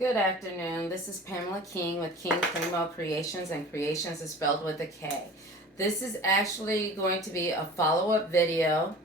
Good afternoon. This is Pamela King with King Primo Creations, and Creations is spelled with a K. This is actually going to be a follow-up video,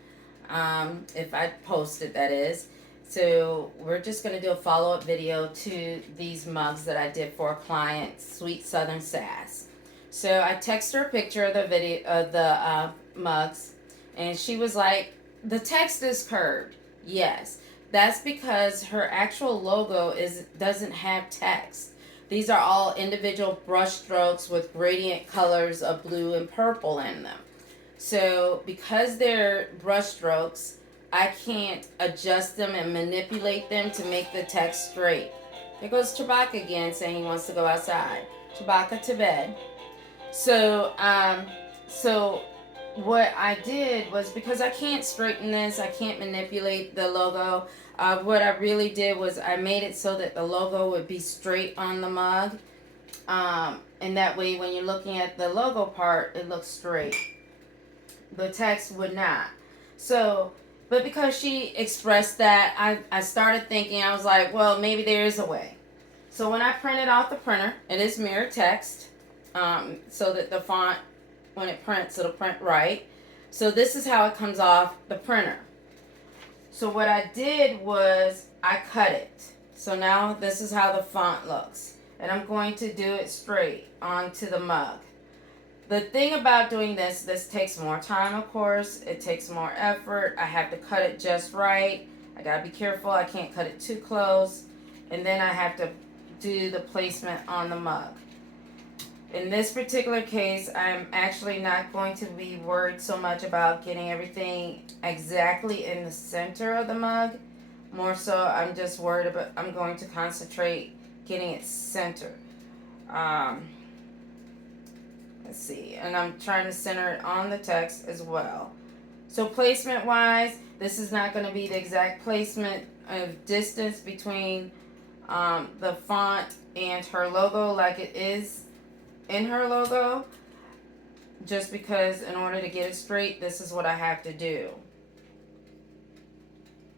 if I post it, that is. So we're just going to do a follow-up video to these mugs that I did for a client, Sweet Southern Sass. So I texted her a picture of the video of the mugs, and she was like, "The text is curved." Yes. That's because her actual logo doesn't have text. These are all individual brush strokes with gradient colors of blue and purple in them. So because they're brush strokes, I can't adjust them and manipulate them to make the text straight. There goes Chewbacca again saying he wants to go outside. Chewbacca to bed. So what I did was, because I can't straighten this, I can't manipulate the logo. What I really did was I made it so that the logo would be straight on the mug. And that way when you're looking at the logo part, it looks straight. The text would not. So, but because she expressed that, I started thinking, I was like, well, maybe there is a way. So when I printed off the printer, it is mirror text, so that the font, when it prints, it'll print right. So this is how it comes off the printer. So what I did was I cut it. So now this is how the font looks. And I'm going to do it straight onto the mug. The thing about doing this takes more time, of course. It takes more effort. I have to cut it just right. I gotta be careful. I can't cut it too close. And then I have to do the placement on the mug. In this particular case, I'm actually not going to be worried so much about getting everything exactly in the center of the mug. More so, I'm just worried about, I'm going to concentrate getting it centered. Let's see, and I'm trying to center it on the text as well. So placement wise, this is not going to be the exact placement of distance between the font and her logo like it is in her logo, just because in order to get it straight, this is what I have to do.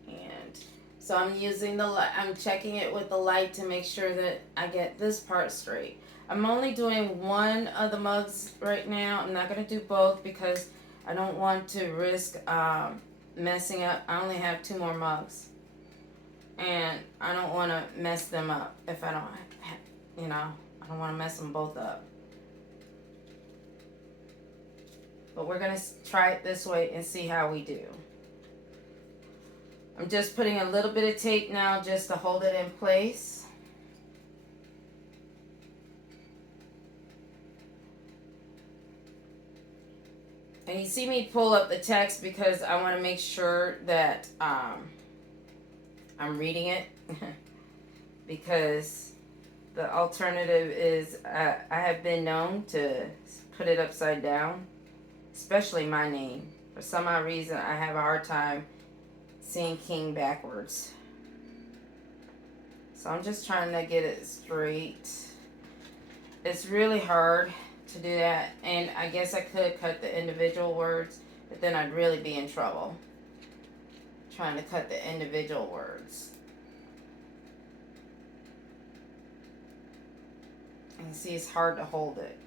And so I'm using the light, I'm checking it with the light to make sure that I get this part straight. I'm only doing one of the mugs right now. I'm not going to do both because I don't want to risk messing up. I only have 2 more mugs, and I don't want to mess them up if I don't, I don't want to mess them both up. But we're going to try it this way and see how we do. I'm just putting a little bit of tape now just to hold it in place. And you see me pull up the text because I want to make sure that I'm reading it. Because the alternative is I have been known to put it upside down. Especially my name. For some odd reason, I have a hard time seeing King backwards. So I'm just trying to get it straight. It's really hard to do that. And I guess I could cut the individual words, but then I'd really be in trouble trying to cut the individual words. And see, it's hard to hold it.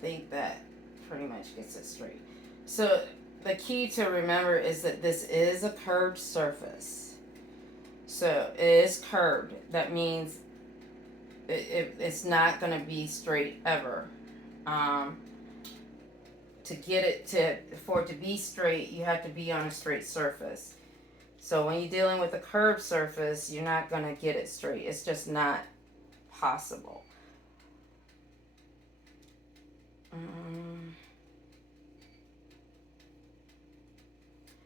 I think that pretty much gets it straight. So the key to remember is that this is a curved surface. So it is curved. That means it's not going to be straight ever. To get it for it to be straight, you have to be on a straight surface. So when you're dealing with a curved surface, you're not going to get it straight. It's just not possible.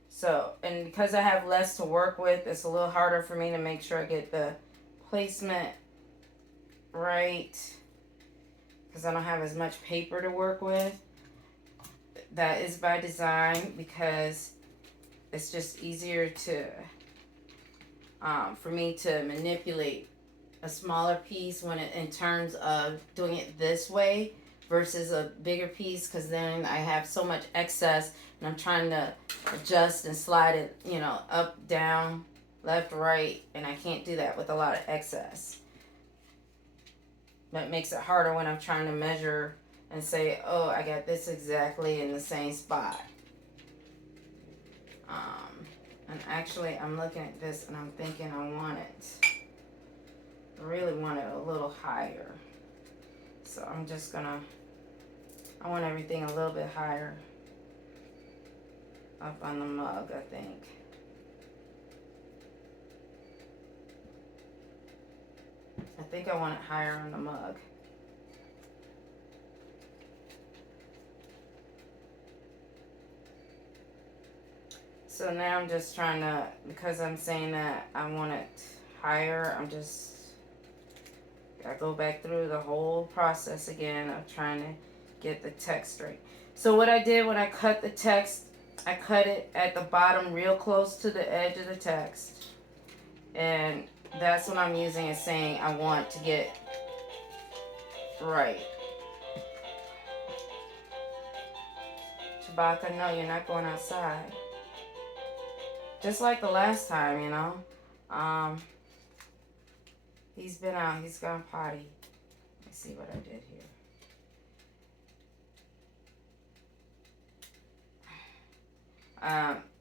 So, and because I have less to work with, it's a little harder for me to make sure I get the placement right, because I don't have as much paper to work with. That is by design, because it's just easier to for me to manipulate a smaller piece when in terms of doing it this way versus a bigger piece, because then I have so much excess and I'm trying to adjust and slide it, you know, up, down, left, right, and I can't do that with a lot of excess. That makes it harder when I'm trying to measure and say, oh, I got this exactly in the same spot. And actually, I'm looking at this and I'm thinking I really want it a little higher. So I'm just gonna, I want everything a little bit higher up on the mug, I think. I think I want it higher on the mug. So now I'm just trying to, because I'm saying that I want it higher, I go back through the whole process again of trying to get the text straight. So what I did when I cut the text, I cut it at the bottom real close to the edge of the text. And that's what I'm using as saying I want to get right. Chewbacca, no, you're not going outside. Just like the last time, you know. He's been out. He's gone potty. Let's see what I did here.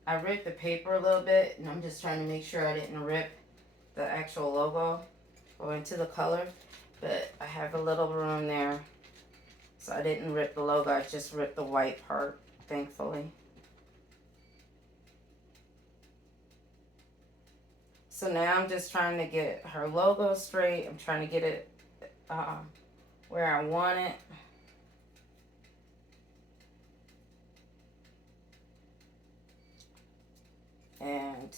I ripped the paper a little bit, and I'm just trying to make sure I didn't rip the actual logo or into the color. But I have a little room there, so I didn't rip the logo. I just ripped the white part, thankfully. So now I'm just trying to get her logo straight. I'm trying to get it where I want it. And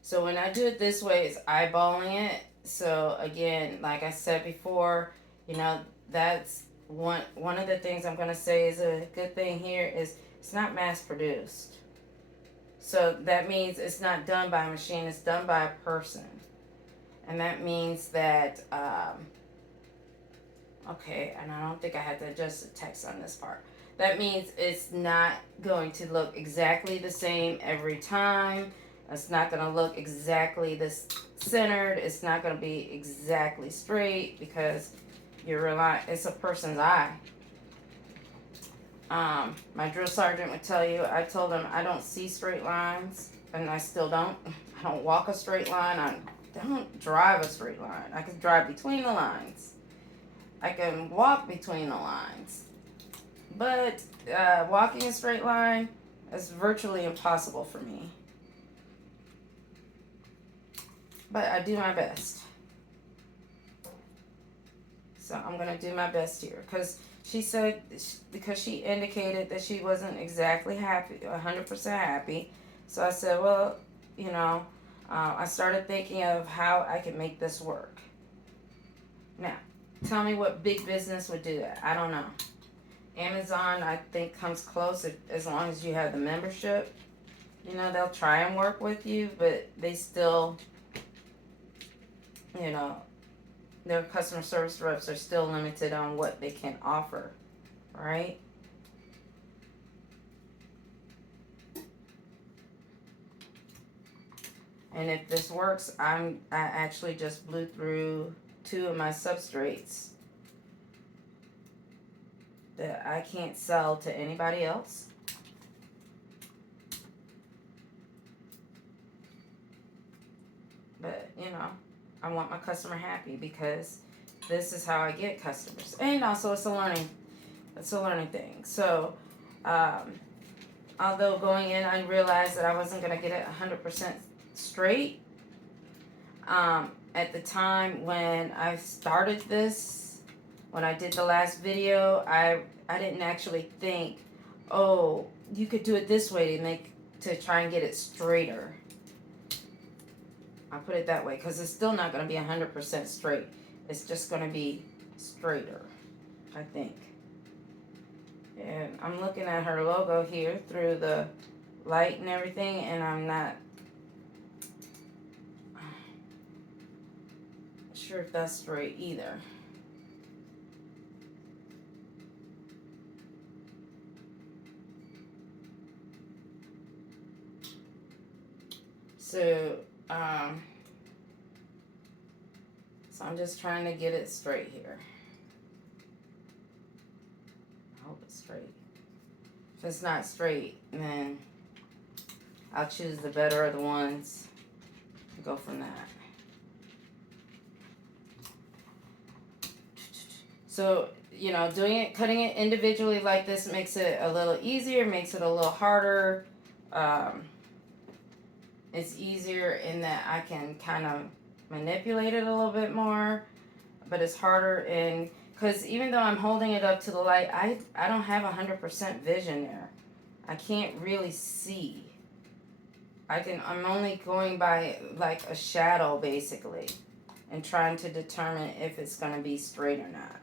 so when I do it this way, it's eyeballing it. So again, like I said before, you know, that's one of the things I'm going to say is a good thing here is it's not mass produced. So that means it's not done by a machine, it's done by a person. And that means that, okay, and I don't think I had to adjust the text on this part. That means it's not going to look exactly the same every time. It's not going to look exactly this centered. It's not going to be exactly straight because it's a person's eye. My drill sergeant would tell you, I told him I don't see straight lines, and I still don't. I don't walk a straight line. I don't drive a straight line. I can drive between the lines. I can walk between the lines. But walking a straight line is virtually impossible for me. But I do my best. So I'm going to do my best here. Because she said, because she indicated that she wasn't exactly happy, 100% happy. So I said, well, you know, I started thinking of how I could make this work. Now, tell me what big business would do that. I don't know. Amazon, I think, comes close as long as you have the membership. You know, they'll try and work with you, but they still, you know, their customer service reps are still limited on what they can offer, right? And if this works, I actually just blew through 2 of my substrates that I can't sell to anybody else. But, you know, I want my customer happy because this is how I get customers. And also it's a learning thing. So, although going in, I realized that I wasn't going to get it 100% straight. At the time when I started this, when I did the last video, I didn't actually think, oh, you could do it this way to try and get it straighter. I'll put it that way, because it's still not going to be 100% straight. It's just going to be straighter, I think. And I'm looking at her logo here through the light and everything, and I'm not sure if that's straight either. So, so I'm just trying to get it straight here. I hope it's straight. If it's not straight, then I'll choose the better of the ones and go from that. So, you know, cutting it individually like this makes it a little easier, makes it a little harder. It's easier in that I can kind of manipulate it a little bit more, but it's harder because even though I'm holding it up to the light, I don't have 100% vision there. I can't really see. I'm only going by like a shadow basically and trying to determine if it's going to be straight or not.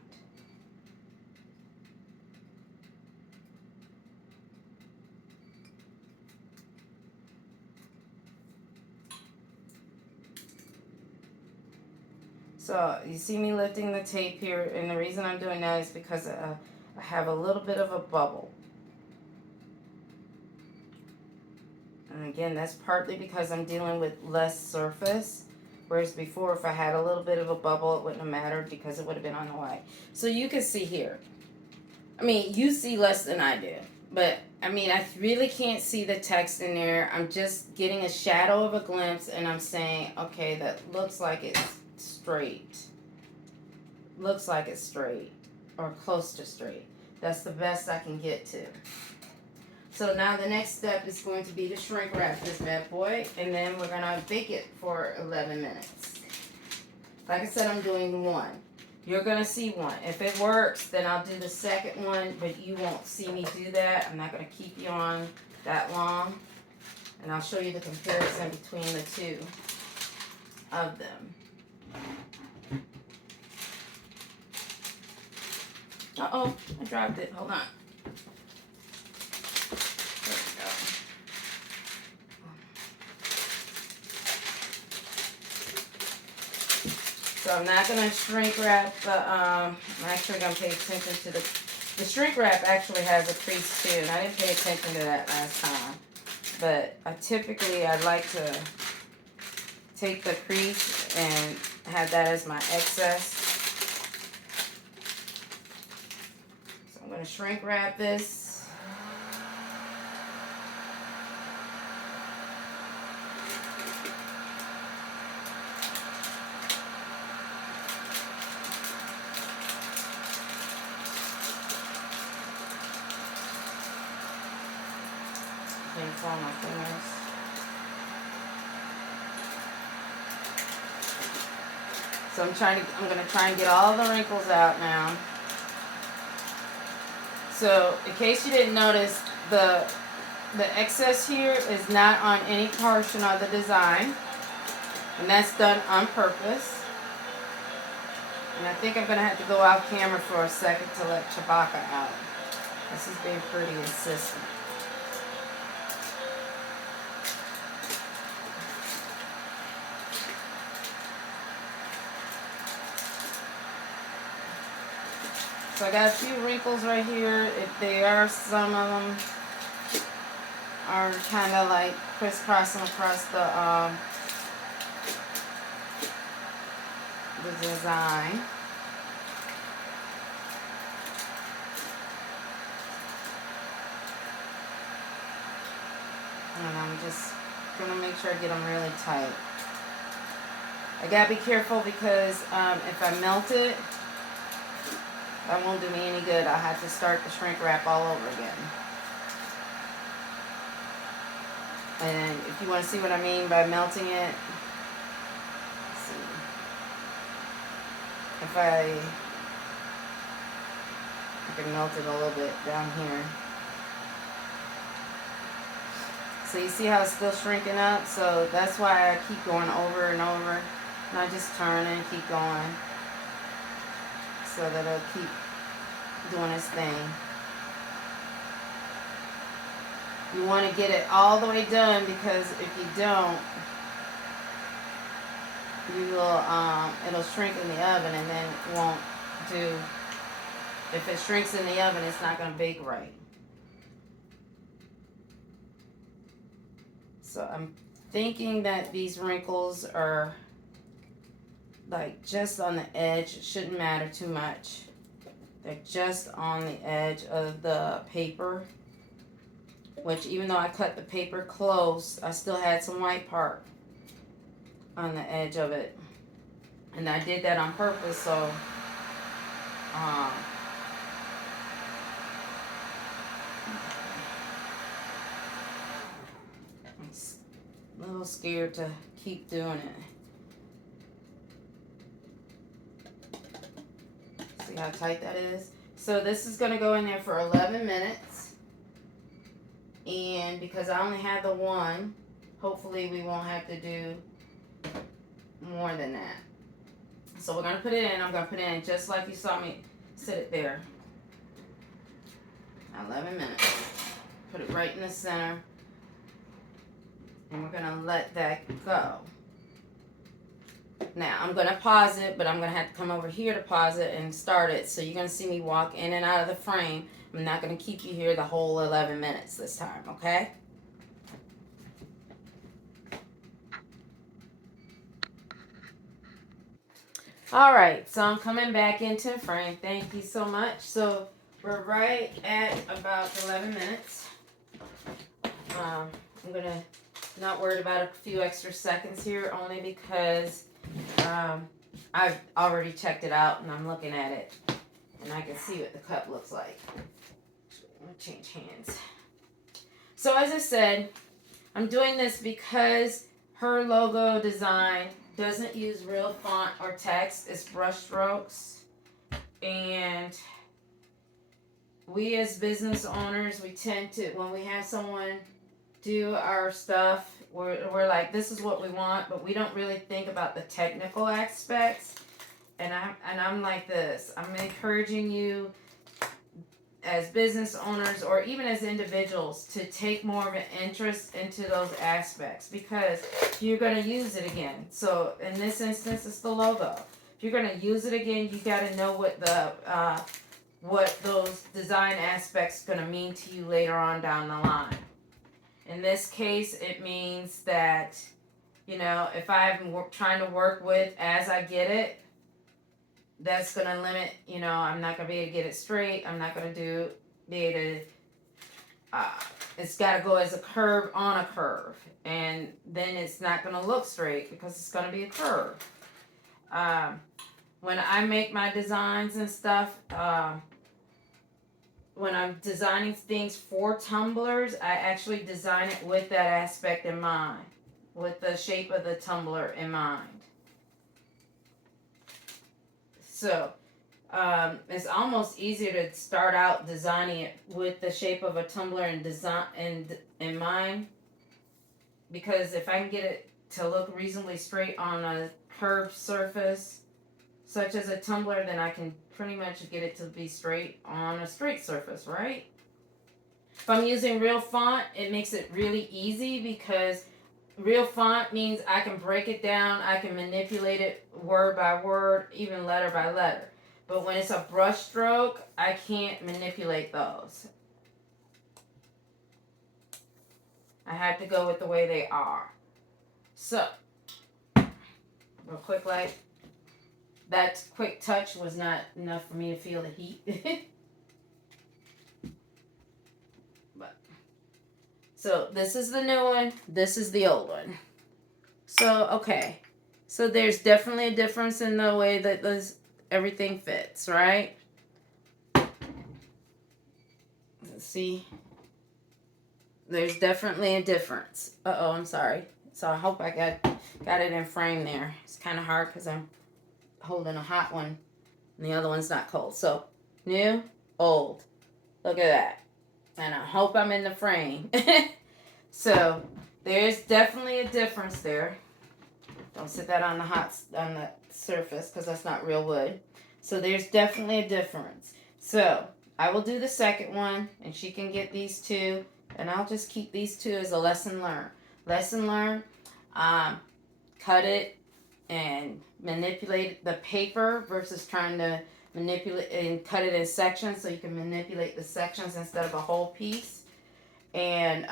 So you see me lifting the tape here, and the reason I'm doing that is because I have a little bit of a bubble. And again, that's partly because I'm dealing with less surface, whereas before if I had a little bit of a bubble, it wouldn't have mattered because it would have been on the white. So you can see here. I mean, you see less than I do, but I mean, I really can't see the text in there. I'm just getting a shadow of a glimpse, and I'm saying, okay, that looks like it's straight. Looks like it's straight or close to straight. That's the best I can get to. So now the next step is going to be to shrink wrap this bad boy, and then we're going to bake it for 11 minutes. Like I said, I'm doing one. You're going to see one. If it works, then I'll do the second one, but you won't see me do that. I'm not going to keep you on that long, and I'll show you the comparison between the two of them. Uh-oh, I dropped it. Hold on. There we go. So I'm not going to shrink wrap I'm actually going to pay attention to the shrink wrap actually has a crease too, and I didn't pay attention to that last time. But I like to take the crease and have that as my excess. I'm going to shrink wrap this. Painful on my fingers. So I'm going to try and get all the wrinkles out now. So, in case you didn't notice, the excess here is not on any portion of the design, and that's done on purpose. And I think I'm going to have to go off camera for a second to let Chewbacca out. This is being pretty insistent. So I got a few wrinkles right here. Some of them are kind of like crisscrossing across the design. And I'm just gonna make sure I get them really tight. I gotta be careful because if I melt it, that won't do me any good. I'll have to start the shrink wrap all over again. And if you want to see what I mean by melting it, let's see. If I can melt it a little bit down here. So you see how it's still shrinking up? So that's why I keep going over and over. And I just turn and keep going, so that it'll keep doing its thing. You want to get it all the way done, because if you don't, you will it'll shrink in the oven, and then it won't do. If it shrinks in the oven, it's not going to bake right. So I'm thinking that these wrinkles are like just on the edge. It shouldn't matter too much. They're just on the edge of the paper, which even though I cut the paper close, I still had some white part on the edge of it. And I did that on purpose, so um, I'm a little scared to keep doing it. See how tight that is? So this is going to go in there for 11 minutes. And because I only have the one, hopefully we won't have to do more than that. So we're going to put it in. I'm going to put it in just like you saw me sit it there. 11 minutes. Put it right in the center. And we're going to let that go. Now, I'm going to pause it, but I'm going to have to come over here to pause it and start it. So you're going to see me walk in and out of the frame. I'm not going to keep you here the whole 11 minutes this time, okay? All right, so I'm coming back into the frame. Thank you so much. So we're right at about 11 minutes. I'm going to not worried about a few extra seconds here, only because I've already checked it out and I'm looking at it and I can see what the cup looks like. I'm going to change hands. So as I said, I'm doing this because her logo design doesn't use real font or text. It's brush strokes. And we as business owners, we tend to, when we have someone do our stuff, we're like, this is what we want, but we don't really think about the technical aspects. And I'm like this. I'm encouraging you as business owners or even as individuals to take more of an interest into those aspects, because you're going to use it again. So in this instance, it's the logo. If you're going to use it again, you got to know what those design aspects going to mean to you later on down the line. In this case, it means that, if I'm trying to work with as I get it, that's going to limit, I'm not going to be able to get it straight. I'm not going to be able to, it's got to go as a curve on a curve. And then it's not going to look straight because it's going to be a curve. When I make my designs and stuff, when I'm designing things for tumblers, I actually design it with that aspect in mind, with the shape of the tumbler in mind. So, it's almost easier to start out designing it with the shape of a tumbler in mind, because if I can get it to look reasonably straight on a curved surface, such as a tumbler, then I can pretty much get it to be straight on a straight surface, right? If I'm using real font, it makes it really easy, because real font means I can break it down, I can manipulate it word by word, even letter by letter. But when it's a brush stroke, I can't manipulate those. I have to go with the way they are. So, real quick, that quick touch was not enough for me to feel the heat. So this is the new one. This is the old one. So, okay. So there's definitely a difference in the way that everything fits, right? Let's see. There's definitely a difference. Uh-oh, I'm sorry. So I hope I got it in frame there. It's kind of hard because I'm holding a hot one and the other one's not cold. So new, old. Look at that. And I hope I'm in the frame. So there's definitely a difference there. Don't sit that on the surface, because that's not real wood. So there's definitely a difference. So I will do the second one, and she can get these two, and I'll just keep these two as a lesson learned. Lesson learned. Cut it and manipulate the paper versus trying to manipulate and cut it in sections, so you can manipulate the sections instead of a whole piece. And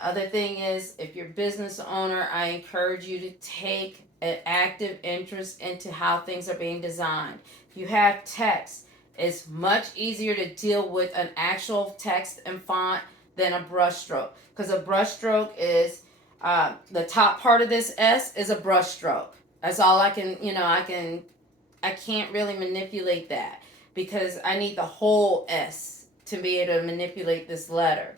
Other thing is, if you're a business owner, I encourage you to take an active interest into how things are being designed. If you have text, it's much easier to deal with an actual text and font than a brushstroke, because a brushstroke is the top part of this S is a brushstroke. That's all I can, I can't really manipulate that because I need the whole S to be able to manipulate this letter.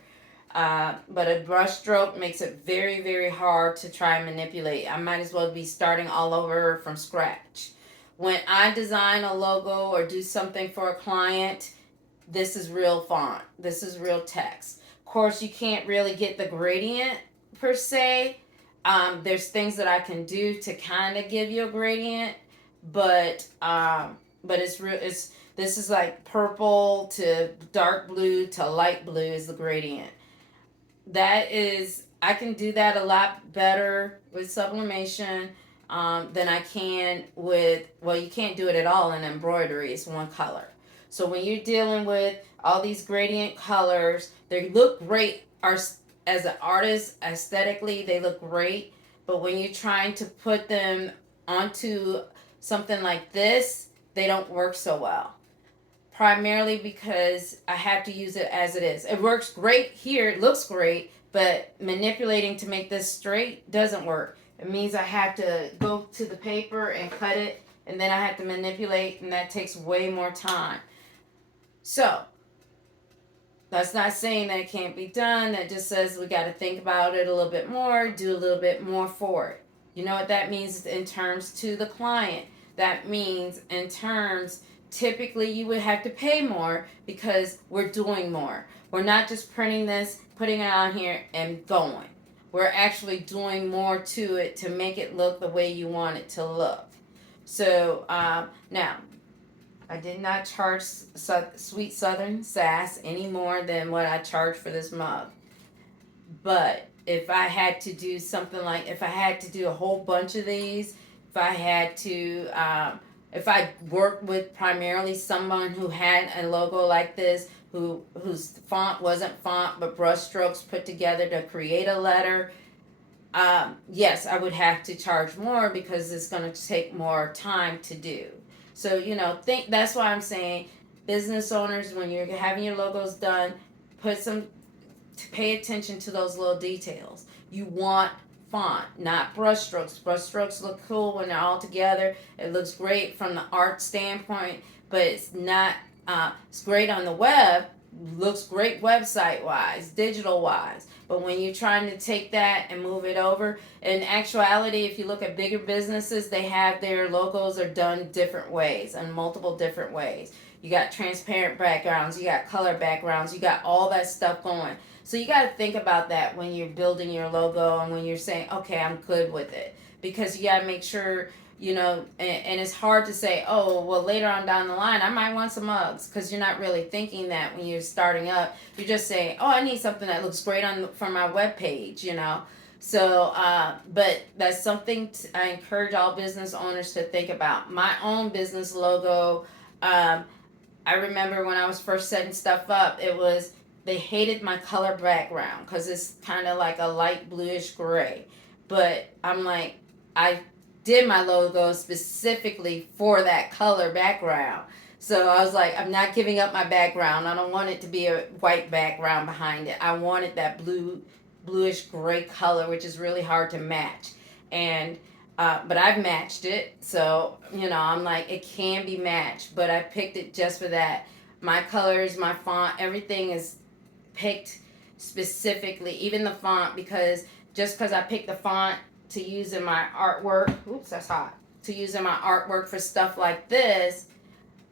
But a brush stroke makes it very, very hard to try and manipulate. I might as well be starting all over from scratch. When I design a logo or do something for a client, this is real font. This is real text. Of course, you can't really get the gradient per se. There's things that I can do to kind of give you a gradient, but it's real. It's this is like purple to dark blue to light blue is the gradient. That is, I can do that a lot better with sublimation than I can with, well, you can't do it at all in embroidery. It's one color. So when you're dealing with all these gradient colors, they look great as an artist aesthetically, they look great. But when you're trying to put them onto something like this, they don't work so well, primarily because I have to use it as it is. It works great here, it looks great, but manipulating to make this straight doesn't work. It means I have to go to the paper and cut it, and then I have to manipulate, and that takes way more time. So, that's not saying that it can't be done. That just says we got to think about it a little bit more, do a little bit more for it. You know what that means in terms to the client? That means in terms, typically you would have to pay more because we're doing more. We're not just printing this, putting it on here, and going. We're actually doing more to it to make it look the way you want it to look. So now, I did not charge Sweet Southern Sass any more than what I charged for this mug. But if I had to do something like, if I had to do a whole bunch of these, if I had to, if I worked with primarily someone who had a logo like this, whose font wasn't font but brush strokes put together to create a letter, yes, I would have to charge more because it's going to take more time to do. So, think that's why I'm saying business owners, when you're having your logos done, pay attention to those little details. You want font, not brush strokes. Brush strokes look cool when they're all together. It looks great from the art standpoint, but it's not, it's great on the web, looks great website wise, digital wise. But when you're trying to take that and move it over, in actuality, if you look at bigger businesses, they have their logos are done different ways, in multiple different ways. You got transparent backgrounds, you got color backgrounds, you got all that stuff going. So you got to think about that when you're building your logo and when you're saying, okay, I'm good with it. Because you got to make sure, and it's hard to say, oh, well, later on down the line, I might want some mugs, because you're not really thinking that when you're starting up. You're just saying, oh, I need something that looks great for my web page, So, but that's something I encourage all business owners to think about. My own business logo, I remember when I was first setting stuff up, they hated my color background because it's kind of like a light bluish gray. But I'm like, I did my logo specifically for that color background. So I was like, I'm not giving up my background. I don't want it to be a white background behind it. I wanted that bluish gray color, which is really hard to match. And but I've matched it, so I'm like, it can be matched, but I picked it just for that. My colors, my font, everything is picked specifically, even the font, because I picked the font to use in my artwork. Oops, that's hot. To use in my artwork for stuff like this.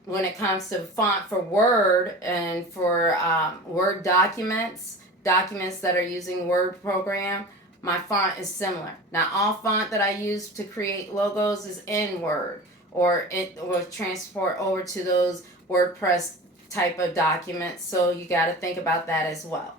When it comes to font for Word and for Word documents that are using Word program, my font is similar. Now, all font that I use to create logos is in Word, or it will transport over to those WordPress type of documents. So you got to think about that as well.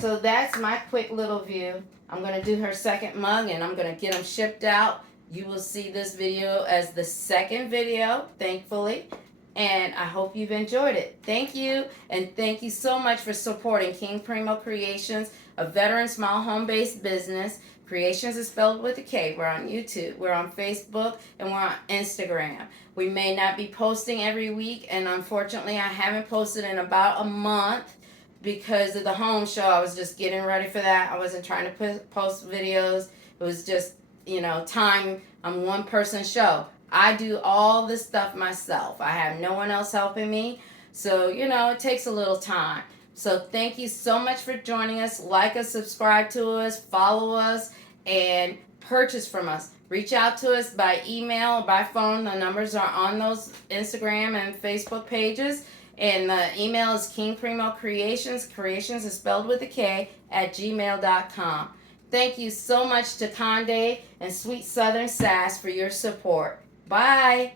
So that's my quick little view. I'm going to do her second mug, and I'm going to get them shipped out. You will see this video as the second video, thankfully. And I hope you've enjoyed it. Thank you, and thank you so much for supporting King Primo Creations. a veteran small home-based business. Creations is spelled with a K. We're on YouTube, we're on Facebook, and we're on Instagram. We may not be posting every week, and unfortunately I haven't posted in about a month because of the home show. I was just getting ready for that. I wasn't trying to post videos. It was just, time. I'm one person show. I do all this stuff myself. I have no one else helping me. So, it takes a little time. So thank you so much for joining us. Like us, subscribe to us, follow us, and purchase from us. Reach out to us by email, by phone. The numbers are on those Instagram and Facebook pages. And the email is King Primo Creations. Creations is spelled with a K at gmail.com. Thank you so much to Conde and Sweet Southern SASS for your support. Bye.